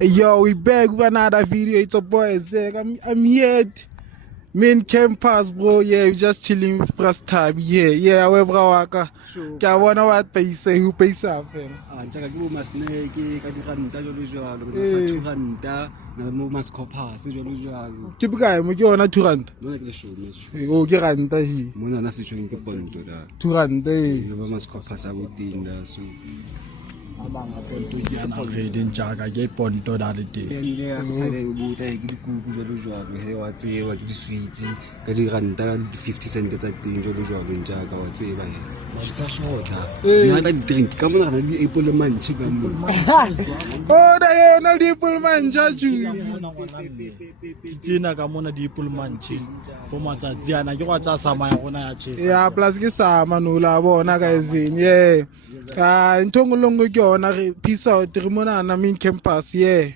Yo, we back with another video. It's a boy Zek. I'm here at main campus, bro. Yeah, we just chilling with first time. Yeah, we waka. Kya bona what paisa, who paisa fam. Jaaka ke bo masnake ka diranta jalo jalo ke sa 200 na mo maskopa se jalo jalo Ke bukae mo ke yona 200. bona ke le shome O ke ranta hi. mona na se tshweng ke ponto da 200. le ba maskopa sa botinda so Amanga ponto ke ana reding jaaka ke ponto da le teng. ene ya tsale o buta ke dikuku jalo jalo he wa tsewa ke di sweets ka diranta 50 cent tsa teng jalo jalo jaaka wa tseba he wa sa shota nna ka di drink ka mona ga di apple manchi ka mo Oh, da yona di pullman juice. Tsena ka mona di pullmanchi for matsatsi ana ke go tsa samaya gona ya chesa Yeah, plus ke sama no la bona guys. Yeah. Ntongolongo ke yona re peace out re mona na main campus. Yeah.